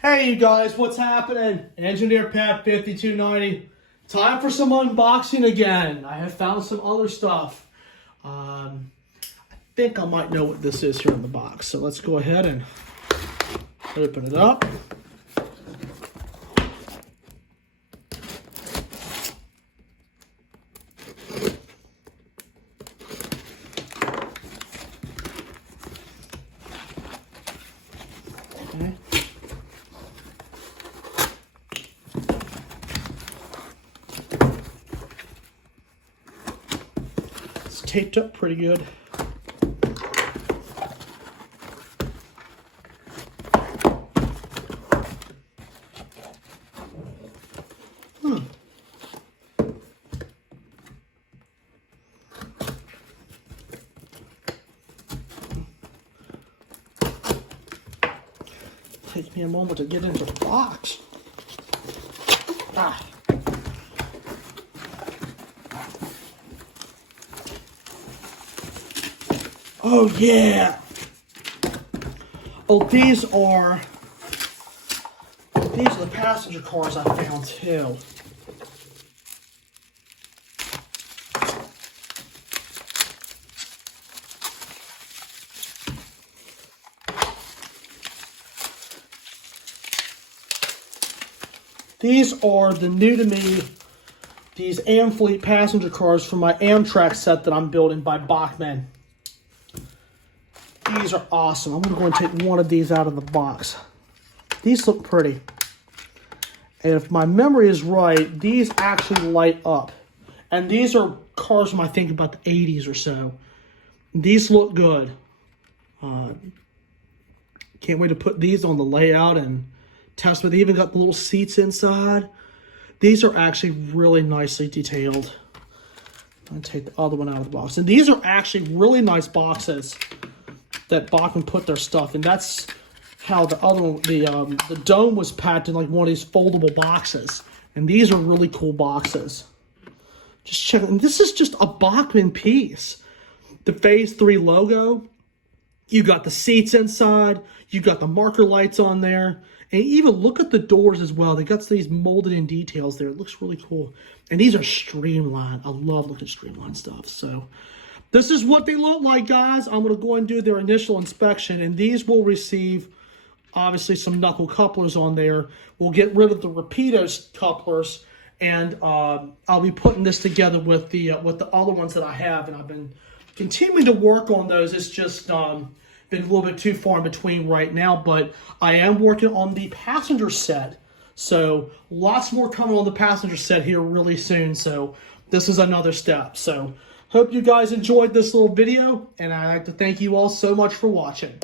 Hey you guys, what's happening? Engineer Pat 5290. Time for some unboxing again. I have found some other stuff. I think I might know what this is here in the box. So let's go ahead and open it up. Okay. It's taped up pretty good. Take me a moment to get into the box. Oh yeah. Oh, these are the passenger cars I found too. These are the new to me, these Amfleet passenger cars from my Amtrak set that I'm building by Bachmann. These are awesome. I'm going to go and take one of these out of the box. These look pretty. And if my memory is right, these actually light up. And these are cars from, I think, about the 80s or so. These look good. Can't wait to put these on the layout and test with. They even got the little seats inside. These are actually really nicely detailed. I'm going to take the other one out of the box. And these are actually really nice boxes that Bachmann put their stuff in. That's how the other one, the dome was packed in like one of these foldable boxes. And these are really cool boxes. Just check it. And this is just a Bachmann piece. The Phase 3 logo. You got the seats inside. You got the marker lights on there. And even look at the doors as well. They got these molded in details there. It looks really cool. And these are streamlined. I love looking at streamlined stuff. So this is what they look like, guys. I'm going to go and do their initial inspection. And these will receive, obviously, some knuckle couplers on there. We'll get rid of the Rapido couplers. And I'll be putting this together with the other ones that I have. And I've been continuing to work on those. It's just been a little bit too far in between right now, but I am working on the passenger set. So lots more coming on the passenger set here really soon. So this is another step. So hope you guys enjoyed this little video, and I'd like to thank you all so much for watching.